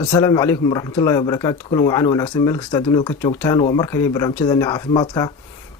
السلام عليكم ورحمة الله وبركاته. كنا وعنا ونحسن ملك استادوني كجوجتان ومركلي برامجنا عافمادك.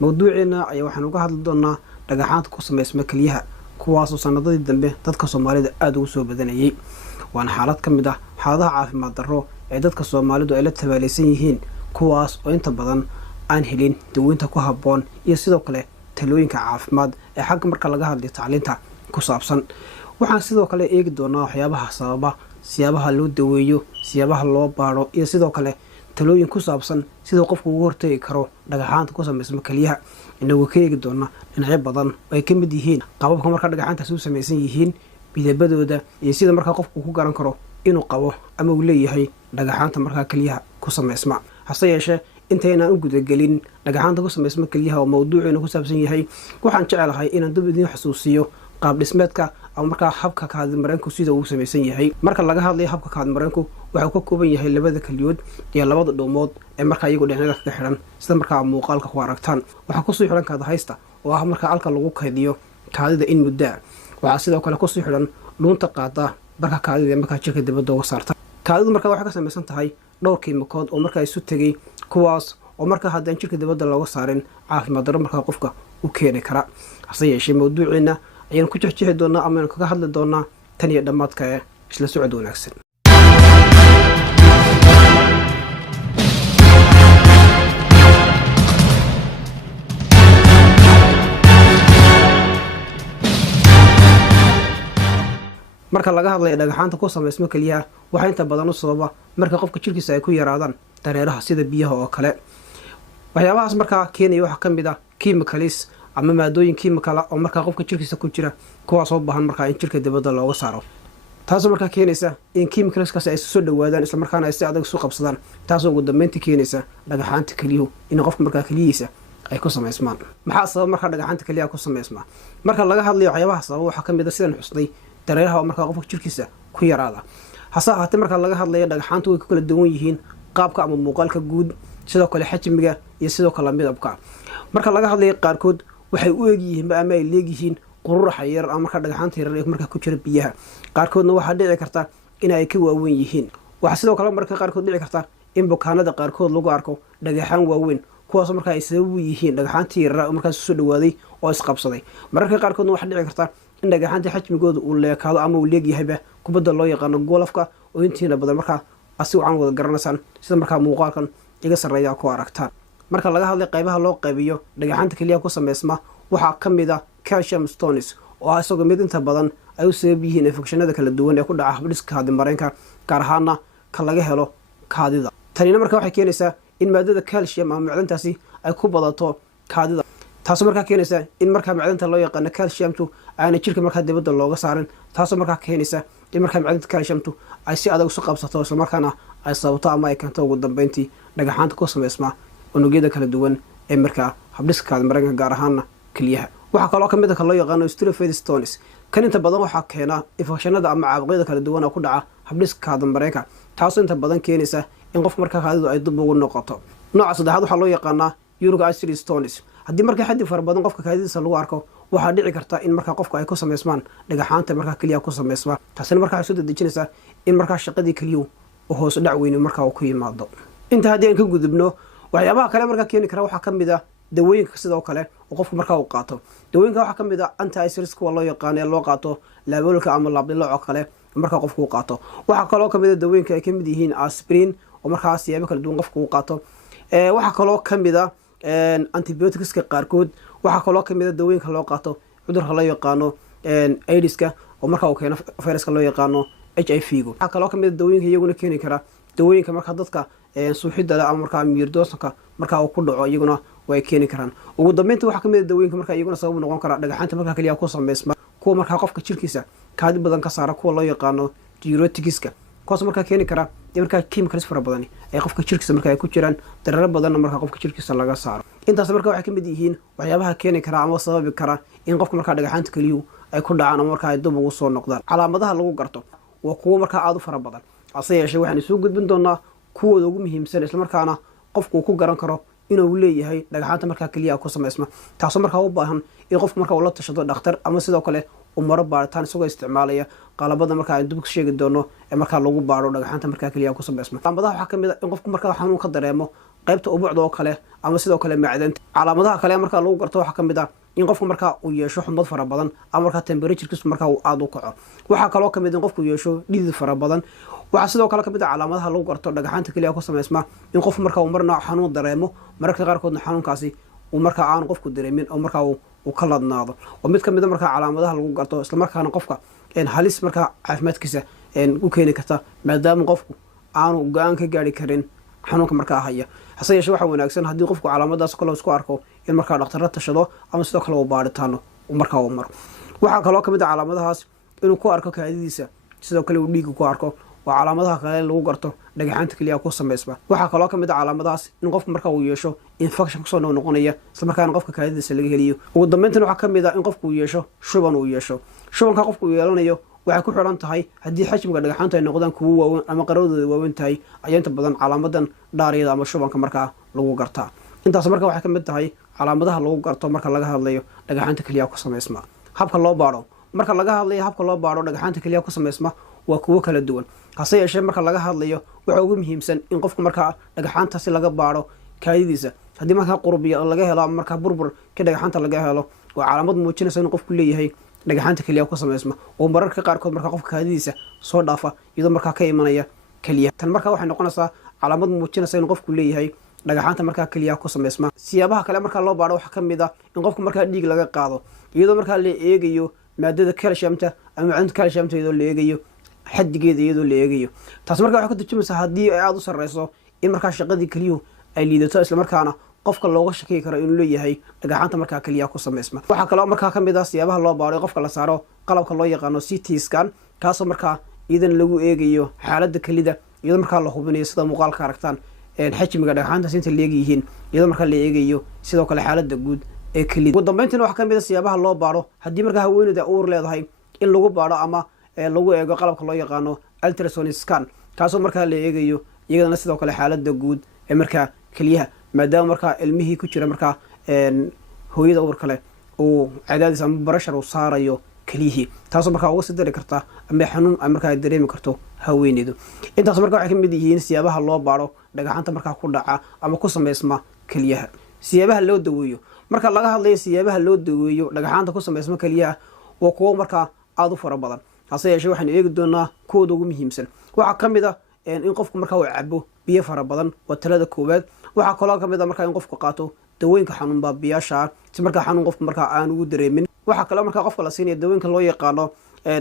موضوعنا أي waxaan uga hadli doonaa dhagaxaanta ku sameysma kaliyaha kuwaas oo sanadadii dambe dadka Soomaalida aad ugu soo badanayay. Waan xaalad kamid ah xaaladaha caafimaad darro ee dadka Soomaalidu ay la tabaalaysan yihiin kuwaas oo inta badan aan helin daweynta ku habboon iyo sidoo kale talooyinka caafimaad ee xagga marka laga hadlayo tacliinta ku saabsan. Waxaan sidoo kale eegi doonaa waxyaabaha sababa siyaabaha loo daweeyo siyaabaha loo baaro iyo sidoo kale talooyin ku saabsan sidoo qofku ugu hortagi karo dhagaxaanta ku sameysma kaliyaha inagoo ka eegi doona dhinacyo badan oo ay ka mid yihiin qababka marka dhagaxaanta soo sameysan yihiin midabadooda iyo sida marka qofku ku garan karo inuu qabo ama uu leeyahay dhagaxaanta marka kaliyaha ku sameysma. hase yeeshee intaynaan u gudagelin dhagaxaanta ku sameysma kaliyaha oo mawduuceena ku saabsan yahay waxaan jecelahay inaan dib idin xasuusiyo qaab dhismeedka ama marka habka kaadi mareenku sida uu samaysan yahay. marka laga hadlayo habka kaadi mareenku waxa uu ka kooban yahay labada kaliyood iyo labada dhoomood ee marka iyagu dhinacyada ka xiran sida marka muuqaalka ku aragtaan. waxa ku soo xiran kaada haysta oo ah marka alka lagu kaydiyo kaadida in muddo. waxa sidoo kale ku soo xiran dhuunta qaada marka kaadida marka jirka dibadda uga saarta. kaadidu marka waxa ka samaysan tahay dhowr kiimikood oo marka isu tagay kuwaas oo marka haddaan jirka dibadda looga saarin caafimaad darro marka qofka u keeni kara. hase yeeshee mawduuceena ayaan ku jixjixi doonaa ama kaga hadli doonaa tan iyo dhammaadka ee isla socod wanaagsan. marka laga hadlayo dhagaxaanta ku sameysma kaliyaha waxa inta badan u sababa marka qofka jirkiisa ay ku yaraadaan dareeraha sida biyaha oo kale. waxyaabahaas marka keenaya waxa ka mid ah chemicals ama maadooyin chemical oo marka qofka jirkiisa ku jira kuwaas oo baahan marka in jirka dibadda looga saaro. taasoo marka keenaysa in chemicalskaas ay soo dhawaadaan isla markaana ay si adag isu qabsadaan taasoo ugu dambeyntii keenaysa dhagaxaanta kaliyaha in qofka marka kaliyihiisa ay ku sameysmaan. maxaa sababa marka dhagaxaanta kaliyaha ku sameysma? marka laga hadlayo waxyaabaha sababa waxa ka mid ah sidaan xusnay dareeraha oo marka qofka jirkiisa ku yaraada. hase ahaatee marka laga hadlayo dhagaxaantu way ku kala duwan yihiin qaabka ama muuqaalka guud sidoo kale xajmiga iyo sidoo kale midabka. marka laga hadlayo qaarkood waxay u eegyihiin ama ay leeyihiin qururaxa yar ama marka dhagaxaanta yar ee marka ku jira biyaha. qaarkoodna waxaa dhici karta in ay ka waaweyn yihiin. waxa sidoo kale marka qaarkood dhici karta in bukaanada qaarkood lagu arko dhagaxaan waaweyn kuwaas marka ay sabab u yihiin dhagaxaantii yar oo markaas soo dhawaaday oo isqabsaday. mararka qaarkoodna waxaa dhici karta in dhagaxaanta xajmigooda uu leekaado ama uu leegyahayba kubadda loo yaqaano golofka oo intiina badan marka asi wacan wada garanaysaan sida marka muuqaalkan iga sarreeya ku aragtaan. marka laga hadlay qaybaha loo qaybiyo dhagaxaanta kaliyaha ku sameysma waxaa ka mid ah calcium stones oo ah isagoo mid inta badan ay u sabab yihiin infekshanada kala duwan ee ku dhaca habdhiska kaadi mareenka gaar ahaana ka laga helo kaadida. tanina marka waxay keenaysaa in maadada calcium ama macdantaasi ay ku badato kaadida taasoo markaa keenaysa in markaa macdanta loo yaqaano calciumtu aana jirka markaa dibadda looga saarin taasoo markaa keenaysa in markaa macdanta calciumtu ay si adag isu qabsato isla markaana ay sababto ama ay keento ugu dambeyntii dhagaxaanta ku sameysma unugyada kala duwan ee markaa habdhiska kaadi mareenka gaar ahaana kaliyaha. waxaa kaloo ka mid ah loo yaqaano staphylococcus stones kan inta badan waxaa keena infekshanada ama caabuqyada kala duwan oo ku dhaca habdhiska kaadi mareenka taasoo inta badan keenaysa in qofka markaa kaadidu ay dib ugu noqoto. nooca saddexaad waxaa loo yaqaanaa uric acid stones. haddii marka xaddi fara badan qofka kaadidiisa lagu arko waxaa dhici karta in markaa qofka ay ku sameysmaan dhagaxaanta markaa kaliyaha ku sameysma. taasina markaa waxay soo dedejinaysaa in markaa shaqadii kaliyuhu u hoos dhac weyni markaa uu ku yimaado. inta haddii aan ka gudubno waxyaabaha kale markaa keeni kara waxaa ka mid ah dawooyinka sidoo kale oo qofku markaa uu qaato. dawooyinka waxaa ka mid ah anti-ulcers kuwa loo yaqaano ee loo qaato laaboolka ama laabdilooc oo kale markaa qofku uu qaato. waxaa kaloo ka mid ah dawooyinka ay ka mid yihiin aspirin oo markaa siyaabo kala duwan qofku uu qaato. waxaa kaloo ka mid ah antibioticska qaarkood. waxaa kaloo ka mid ah dawooyinka loo qaato cudurka loo yaqaano aidiska oo markaa uu keeno fayraska loo yaqaano HIV. waxaa kaloo ka mid ah dawooyinka iyaguna keeni kara dawooyinka markaa dadka suuxidda leh ama markaa miirdoosnka markaa uu ku dhaco iyaguna way keeni karaan. ugu dambeyntii waxaa ka mid ah dawooyinka markaa iyaguna sabab noqon kara dhagaxaanta markaa kaliyaha ku sameysma kuwa markaa qofka jirkiisa kaadi badan ka saara kuwa loo yaqaano diuretics kuwaas markaa keeni kara markaa chemicals fara badani ay qofka jirkiisa markaa ay ku jiraan dareero badanna markaa qofka jirkiisa laga saaro. intaas markaa waxay ka mid yihiin waxyaabaha keeni kara ama sababi kara in qofka markaa dhagaxaanta kaliyuhu ay ku dhacaan ama markaa ay dib ugu soo noqdaan. calaamadaha lagu garto waa kuwo markaa aada u fara badan. hase yeeshee waxaan isuu gudbin doonaa kuwooda ugu muhiimsan islamarkaana qofku uu ku garan karo inuu leeyahay dhagaxaanta markaa kaliyaha ku sameysma taasoo markaa u baahan in qofku markaa uu la tashado dhakhtar ama sidoo kale uu maro baaritaan isagoo isticmaalaya qalabada markaa aan dib ku sheegi doono ee markaa lagu baaro dhagaxaanta markaa keliyaha ku samaysma. Calaamadaha waxaa ka mid ah in qofku markaa xanuun ka dareemo qaybta ubucda oo kale ama sidoo kale macdanta. Calaamadaha kale markaa lagu garto waxaa ka mid ah in qofku markaa uu yeesho xumad fara badan ama markaa temperature-kiisu markaa uu aad u kaco. waxaa kaloo ka mid in qofku yeesho dhidid fara badan. waxaa sidoo kale ka mid ah calaamadaha lagu garto dhagaxaanta keliyaha ku samaysma in qofku markaa uu marna xanuun dareemo, mararka qaarkoodna xanuunkaasi uu markaa aanu qofku dareemin oo markaa uu ka ladnaado. oo mid ka mid a markaa calaamadaha lagu garto isla markaana qofka halis markaa caafimaadkiisa u keeni karta maadaama qofku aanu go-aan ka gaari karin xanuunka markaa haya. hase yeeshee waxaa wanaagsan haddii qofku calaamadaas kale isku arko in markaa dhakhtarra tashado ama sidoo kale uu baaritaano markaa uu maro. waxaa kaloo ka mid ah calaamadahaas inuu ku arko kaadidiisa, sidoo kale uu dhiigga ku arko. waa calaamadaha kale lagu garto dhagaxaanta keliyaha ku samaysma. waxaa kaloo ka mid ah calaamadahaas in qofku markaa uu yeesho infection kusoo noqnoqonaya isla markaana qofka kaadidiisa laga heliyo. ugu dambeyntan waxaa ka mid ah in qofku uu yeesho shuban uu yeesho. shubanka qofku uu yeelanayo waxay ku xidhan tahay haddii xajmiga dhagaxaanta ay noqdaan kuwo waaweyn ama qaradooda waaweyn tahay ayaa inta badan calaamadan dhaariyada ama shubanka markaa lagu gartaa. intaas marka waxay ka mid tahay calaamadaha lagu garto marka laga hadlayo dhagaxaanta keliyaha ku samaysma. habka loo baaro marka laga hadlayo habka loo baaro dhagaxaanta keliyaha ku samaysma waa kuwo kala duwan. hase yeeshee marka laga hadlayo waxa ugu muhiimsan in qofku markaa dhagaxaantaasi laga baaro kaadidiisa. haddii markaa qurbiya laga helo ama markaa burbur ka dhagaxaanta laga helo waa calaamad muujinaysa inuu qofku leeyahay dhagaxaanta keliyaha ku samaysma oo mararka qaarkood markaa qofka kaadidiisa soo dhaafa iyadoo markaa ka imanaya keliyaha. tan markaa waxay noqonaysaa calaamad muujinaysa inuu qofku leeyahay dhagaxaanta markaa keliyaha ku samaysma. siyaabaha kale markaa loo baaro waxaa ka mid ah in qofku markaa dhiig laga qaado iyadoo markaa la eegayo maadada calciumta ama macdanta calciumta iyadoo la eegayo xadigeeda iyadoo la eegayo. taas markaa waxay ka turjumaysaa haddii ay aada u sarreyso in markaa shaqadii keliyuhu ay liidato islamarkaana qofka looga shakiyi karo inuu leeyahay dhagaxaanta markaa keliyaha ku samaysma. waxaa kaloo markaa ka mid ah siyaabaha loo baaro qofka la saaro qalabka loo yaqaano CT scan kaasoo markaa iyadan lagu eegayo xaaladda kelida iyadoo markaa la hubinayo sida muuqaalka aragtaan xajmiga dhagaxaantaas inta leegyihiin iyadoo markaa la eegayo sidoo kale xaaladda guud ee kelida. ugu dambeyntiina waxaa ka mid ah siyaabaha loo baaro haddii markaa haweeneyda uur leedahay in lagu baaro ama lagu eego qalabka loo yaqaano ultrasonic scan kaasoo markaa la eegayo iyadana sidoo kale xaaladda guud ee markaa keliyaha maadaama markaa ilmihii ku jira markaa hooyada uur kale uu cadaadis ama barashar uu saarayo keliyihii taasoo markaa uga sii dari karta ama xanuun ay markaa dareemi karto haweeneydu. intaas markaa waxay ka mid yihiin siyaabaha loo baaro dhagaxaanta markaa ku dhaca ama ku samaysma keliyaha. siyaabaha loo daweeyo marka laga hadlayo siyaabaha loo daweeyo dhagaxaanta ku samaysma keliyaha waa kuwo markaa aada u fara badan. hase yeeshee waxaynu eegi doonaa kuwooda ugu muhiimsan. waxaa ka mid ah in qofku markaa uu cabo biyo fara badan waa talada koowaad. waxaa kaloo ka mid ah markaa in qofku qaato dawooyinka xanuun baabiyaasha si markaa xanuun qofku markaa aan ugu dareemin. waxaa kaloo markaa qofka la siinaya dawooyinka loo yaqaano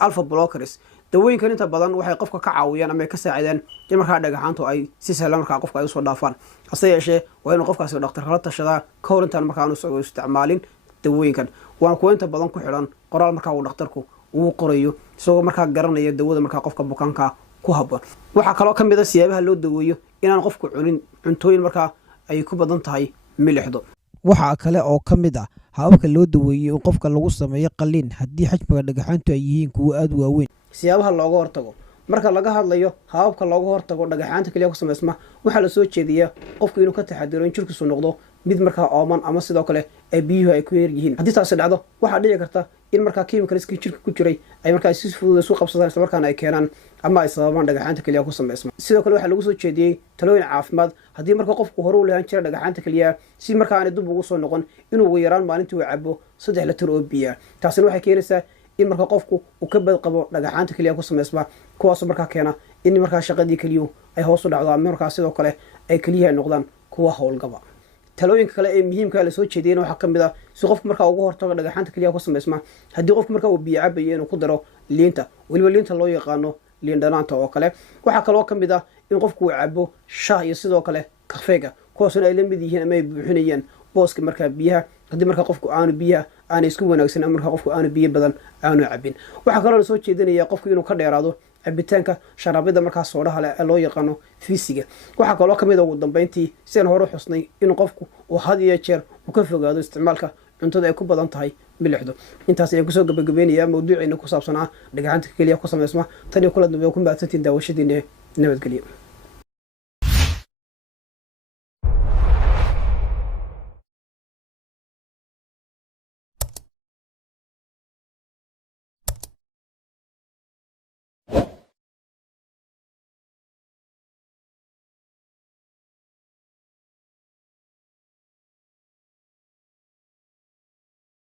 alpha blockers. dawooyinkan inta badan waxay qofka ka caawiyaan ama ay ka saacidaan in markaa dhagaxaantu ay si sahlan markaa qofka ay usoo dhaafaan. hase yeeshee waa inuu qofkaasi dhakhtar kala tashadaa ka hor intaan markaa aanu isticmaalin dawooyinkan. waana kuwo inta badan ku xidhan qoraal markaa uu dhakhtarku uu qorayo isagoo markaa garanaya dawada markaa qofka bukaanka ku habboon. waxaa kaloo ka mid a siyaabaha loo daweeyo inaan qofku cunin cuntooyin markaa ay ku badan tahay milixdu. waxaa kale oo ka mid ah hababka loo daweeyo in qofka lagu sameeyo qalliin haddii xajmiga dhagaxaantu ay yihiin kuwo aada u waaweyn. siyaabaha looga hortago marka laga hadlayo hababka looga hortago dhagaxaanta keliyaha ku samaysma waxaa lasoo jeediyaa qofku inuu ka taxadiro in jirkiisu noqdo mid markaa ooman ama sidoo kale ay biyuhu ay ku yaryihiin. haddii taasi dhacdo waxaa dhici karta in markaa chemicalskii jirka ku jiray ay markaa si fudud isu qabsadaan islamarkaana ay keenaan ama ay sababaan dhagaxaanta keliyaha ku samaysma. sidoo kale waxaa lagu soo jeediyey talooyin caafimaad haddii marka qofku hore u lahaan jira dhagaxaanta keliyaha si markaa aanay dib ugu soo noqon inuu ugu yaraan maalintii uu cabo 3 litir oo biya. taasina waxay keenaysaa in marka qofku uu ka bad qabo dhagaxaanta keliyaha ku samaysma kuwaasoo markaa keena in markaa shaqadii keliyuhu ay hoos u dhacdo ama markaa sidoo kale ay keliyaha ay noqdaan kuwa howlgaba. talooyinka kale ee muhiimka la soo jeediyeen waxaa ka mid ah si qofku markaa uga hortago dhagaxaanta keliyaha ku samaysma haddii qofku markaa uu biyo cabayo inuu ku daro liinta weliba liinta loo yaqaano liin dhanaanta oo kale. waxaa kaloo ka mid ah in qofku uu cabo shaah iyo sidoo kale kafeega kuwaasuna ay la mid yihiin ama ay buuxinayaan booska markaa biyaha haddii markaa qofku aanu biyaha aanay isku wanaagsan ama markaa qofku aanu biyo badan aanu cabin. waxaa kaloo lasoo jeedinaya qofku inuu ka dheeraado cabitaanka sharaabida markaa soodhaha leh ee loo yaqaano fiisiga. waxaa kaloo ka mid a ugu dambeyntii sidaan hore xusnay inuu qofku uu had iyo jeer uu ka fogaado isticmaalka cuntada ay ku badan tahay milixdu. intaas ayaan kusoo gabagabeynayaa mawduuciina ku saabsanaa dhagaxaanta keliyaha ku samaysma tan iyo kula dambe ku mahadsantiin daawashadiina nabadgelyo.